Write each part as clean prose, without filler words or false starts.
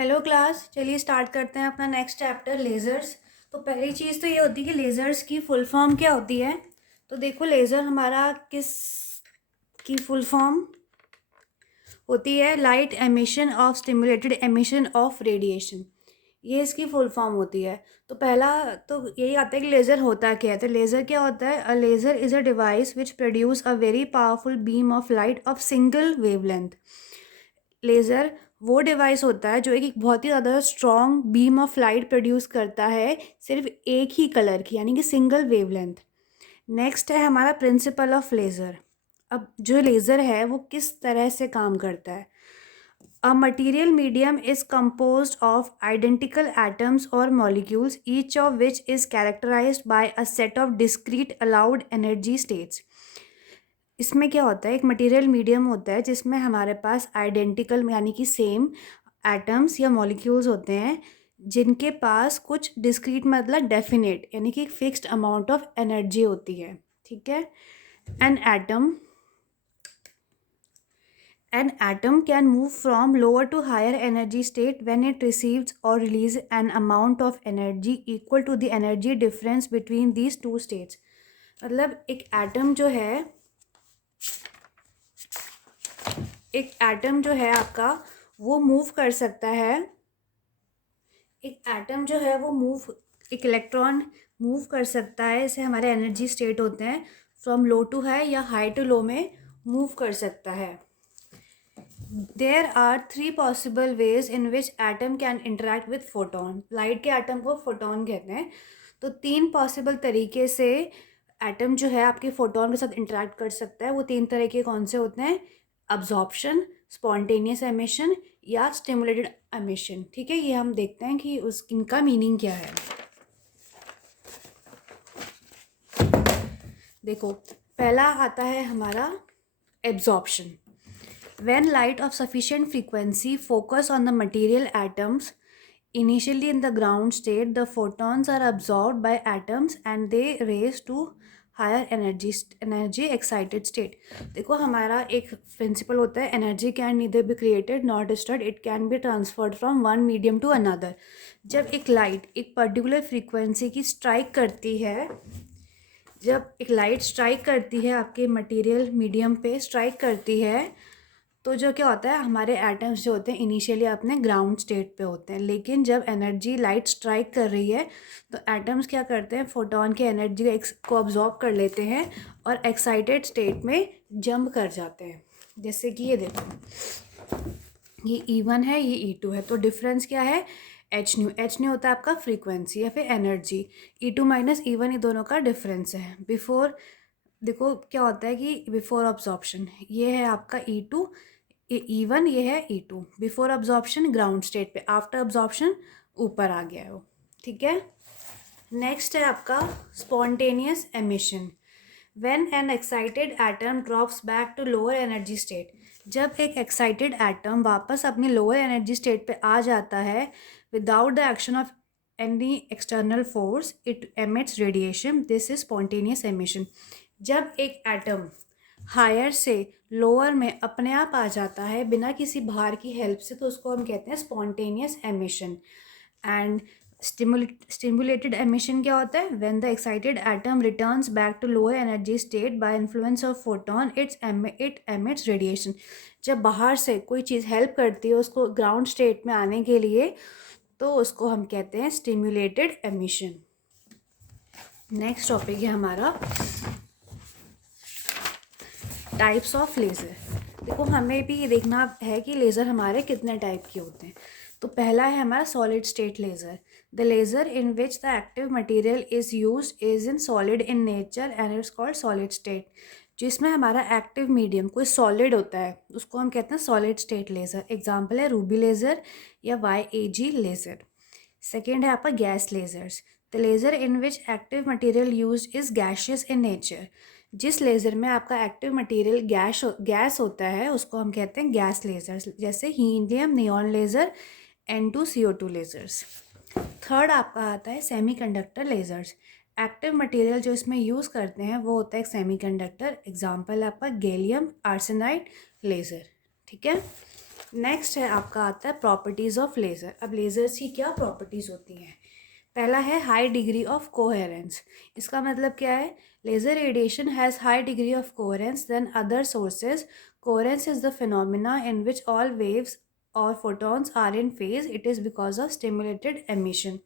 Hello class, चलिए start करते हैं अपना नेक्स्ट चैप्टर लेज़र्स। तो पहली चीज़ तो ये होती है कि लेज़र्स की फुल फॉर्म क्या होती है। तो देखो, लेज़र हमारा किस की फुल फॉर्म होती है? Light emission of stimulated emission of radiation, ये इसकी फुल फॉर्म होती है। तो पहला तो यही आता है कि लेज़र होता क्या है। तो लेज़र क्या होता है? A laser is a device which produce a very powerful beam of light of single wavelength. Laser वो डिवाइस होता है जो एक बहुत ही ज़्यादा strong beam of light produce करता है, सिर्फ एक ही कलर की, यानी कि सिंगल वेवलेंथ। नेक्स्ट है हमारा प्रिंसिपल ऑफ लेज़र। अब जो लेज़र है वो किस तरह से काम करता है? A material medium is composed of identical atoms और molecules, each of which is characterised by a set of discrete allowed energy states. इसमें क्या होता है? एक मटेरियल मीडियम होता है जिसमें हमारे पास आइडेंटिकल यानी कि सेम एटम्स या मॉलिक्यूल्स होते हैं, जिनके पास कुछ डिस्क्रीट मतलब डेफिनेट यानी कि फिक्स्ड अमाउंट ऑफ एनर्जी होती है। ठीक है। An atom An atom can move from lower to higher energy state when it receives or releases an amount of energy equal to the energy difference between these two states. मतलब एक atom जो है आपका वो move कर सकता है। एक एटम जो है वो एक इलेक्ट्रॉन मूव कर सकता है, इसे हमारे एनर्जी स्टेट होते हैं, फ्रॉम लो टू हाई या हाई टू लो में मूव कर सकता है। There are three possible ways in which atom can interact with photon. Light के एटम को फोटोन कहते हैं। तो तीन पॉसिबल तरीके से एटम जो है आपके फोटोन के साथ इंटरेक्ट कर सकता है। वो तीन तरीके कौन से होते हैं? अब्जॉर्प्शन, स्पॉन्टेनियस एमिशन या स्टिमुलेटेड एमिशन। ठीक है, ये हम देखते हैं कि इनका मीनिंग क्या है। देखो, पहला आता है हमारा absorption. When light of sufficient frequency focus on the material atoms initially in the ground state, the photons are absorbed by atoms and they raise to higher energy excited state. देखो, हमारा एक प्रिंसिपल होता है, energy can neither be created not destroyed, it can be transferred from one medium to another. जब एक light एक particular frequency की strike करती है, जब एक लाइट स्ट्राइक करती है आपके मटेरियल मीडियम पे स्ट्राइक करती है, तो जो क्या होता है, हमारे एटम्स जो होते हैं इनिशियली अपने ग्राउंड स्टेट पे होते हैं, लेकिन जब एनर्जी लाइट स्ट्राइक कर रही है तो एटम्स क्या करते हैं? फोटोन की एनर्जी को अब्जॉर्ब कर लेते हैं और एक्साइटेड स्टेट में जंप कर जाते हैं। जैसे कि ये देखो, ये E1 है, ये E2 है, तो डिफरेंस क्या है? एच न्यू होता है आपका फ्रीक्वेंसी या फिर एनर्जी। E2 माइनस E1 ये दोनों का डिफरेंस है। बिफोर देखो क्या होता है कि बिफोर अब्जॉर्प्शन ये है आपका E2, ये E1, ये है E2। Before absorption ground state पे, आफ्टर अब्जॉर्प्शन ऊपर आ गया है वो। ठीक है। नेक्स्ट है आपका spontaneous emission. When an excited atom drops back to lower energy state. जब एक एक्साइटेड एटम वापस अपनी लोअर एनर्जी स्टेट पे आ जाता है without the action of any external force, it emits radiation, this is spontaneous emission. जब एक एटम हायर से लोअर में अपने आप आ जाता है बिना किसी बाहर की हेल्प से, तो उसको हम कहते हैं spontaneous emission. And stimulated emission क्या होता है? When the excited atom returns back to lower energy state by influence of photon, it emits radiation. जब बाहर से कोई चीज़ हेल्प करती है उसको ग्राउंड स्टेट में आने के लिए, तो उसको हम कहते हैं स्टिमुलेटेड एमिशन। नेक्स्ट टॉपिक है हमारा टाइप्स ऑफ लेज़र। देखो, हमें भी ये देखना है कि लेज़र हमारे कितने टाइप के होते हैं। तो पहला है हमारा solid state laser. The laser in which the active material is use is in solid in nature and it's called solid state. जिसमें हमारा एक्टिव मीडियम कोई सॉलिड होता है उसको हम कहते हैं सॉलिड स्टेट लेज़र। एग्जाम्पल है रूबी लेज़र या YAG लेज़र। सेकेंड है आपका gas lasers. The laser in which active material use is gaseous in nature. जिस लेज़र में आपका एक्टिव मटेरियल गैस होता है उसको हम कहते हैं गैस लेज़र्स, जैसे helium neon laser, N2CO2 lasers. Third आपका आता है सेमीकंडक्टर लेज़र्स। एक्टिव मटेरियल जो इसमें यूज़ करते हैं वो होता है एक सेमीकंडक्टर। एग्जांपल है आपका गैलियम आर्सेनाइड लेज़र। ठीक है। नेक्स्ट है आपका आता है प्रॉपर्टीज़ ऑफ लेज़र। अब लेज़र्स की क्या प्रॉपर्टीज़ होती हैं? पहला है हाई डिग्री ऑफ कोहेरेंस। इसका मतलब क्या है? Laser radiation has high degree of coherence than other sources. Coherence is the phenomena in which all waves और photons are in phase. It is because of stimulated emission.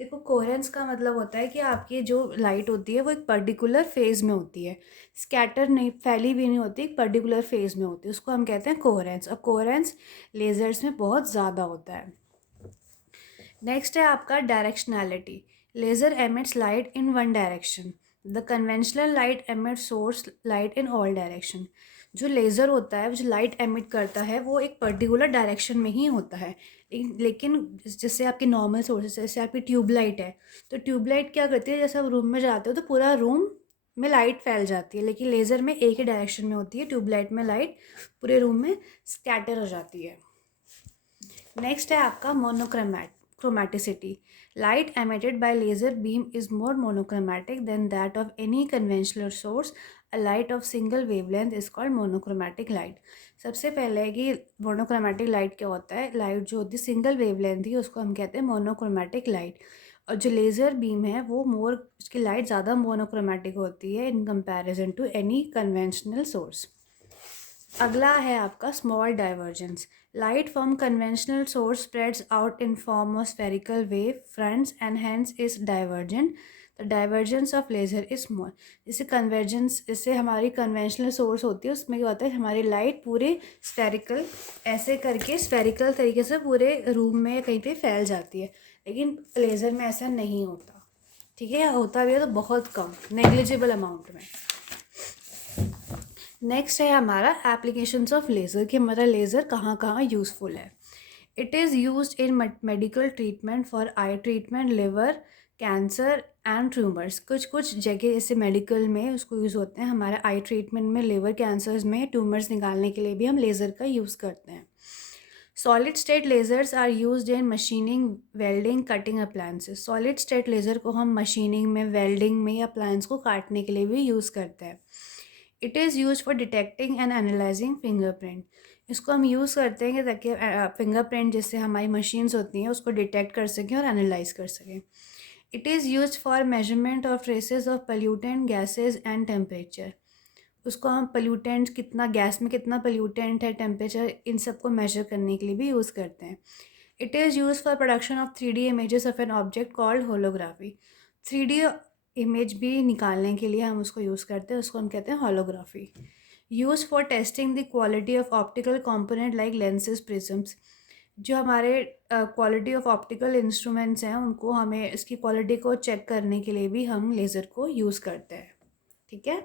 देखो, coherence का मतलब होता है कि आपकी जो लाइट होती है वो एक पर्टिकुलर फेज में होती है, स्कैटर नहीं, फैली भी नहीं होती, एक पर्टिकुलर फेज में होती है, उसको हम कहते हैं कोहेरेंस। और कोहेरेंस लेज़र्स में बहुत ज़्यादा होता है। नेक्स्ट है आपका directionality. Laser emits light in one direction. The conventional light emits source light in all direction. जो लेज़र होता है, जो लाइट एमिट करता है, वो एक पर्टिकुलर डायरेक्शन में ही होता है। लेकिन जैसे आपकी नॉर्मल सोर्सेस, जैसे आपकी ट्यूबलाइट है, तो ट्यूबलाइट क्या करती है, जैसे आप रूम में जाते हो तो पूरा रूम में लाइट फैल जाती है, लेकिन लेज़र में एक ही डायरेक्शन में होती है। ट्यूबलाइट में लाइट पूरे रूम में स्कैटर हो जाती है। नेक्स्ट है आपका chromaticity. Light emitted by laser beam is more monochromatic than that of any conventional source. A light of single wavelength is called monochromatic light. सबसे पहले है कि मोनोक्रोमैटिक लाइट क्या होता है? लाइट जो होती है सिंगल वेवलेंथ ही, उसको हम कहते हैं मोनोक्रोमैटिक लाइट। और जो लेज़र बीम है वो उसकी लाइट ज़्यादा मोनोक्रोमैटिक होती है in comparison to any conventional source. अगला है आपका small divergence. Light from conventional source spreads out in form of spherical wave fronts and hence is divergent. The divergence of laser is small. जैसे convergence, जैसे हमारी conventional source होती है, उसमें क्या होता है, हमारी लाइट पूरे स्फेरिकल ऐसे करके स्फेरिकल तरीके से पूरे रूम में या कहीं पे फैल जाती है, लेकिन लेज़र में ऐसा नहीं होता। ठीक है, होता भी है तो बहुत कम, नेग्लिजिबल अमाउंट में। नेक्स्ट है हमारा एप्लीकेशंस ऑफ लेज़र, कि हमारा लेज़र कहाँ कहाँ यूज़फुल है। It is used in medical treatment for I treatment, liver cancer and tumours. कुछ कुछ जगह जैसे मेडिकल में उसको यूज़ होते हैं, हमारे आई ट्रीटमेंट में, लिवर कैंसर्स में, ट्यूमर्स निकालने के लिए भी हम लेज़र का यूज़ करते हैं। Solid state lasers are used in machining, welding, cutting appliances. Solid state laser को हम मशीनिंग में, वेल्डिंग में या अप्लायंस को काटने के लिए भी यूज़ करते हैं। It is use for detecting and analysing fingerprint. इसको हम यूज़ करते हैं कि ताकि फिंगरप्रिंट जिससे हमारी मशीन्स होती हैं उसको डिटेक्ट कर सकें और एनालाइज कर सकें। It is use for measurement of traces of pollutant gases and temperature. उसको हम पोल्यूटेंट, कितना गैस में कितना पोल्यूटेंट है, टेम्परेचर, इन सबको मेजर करने के लिए भी यूज़ करते हैं। It is use for production of 3D images of an object called holography. 3D image भी निकालने के लिए हम उसको यूज़ करते हैं, उसको हम कहते हैं holography. Use for testing the quality of optical component like lenses, prisms. जो हमारे क्वालिटी ऑफ ऑप्टिकल इंस्ट्रूमेंट्स हैं, उनको हमें इसकी क्वालिटी को चेक करने के लिए भी हम लेज़र को यूज़ करते हैं। ठीक है।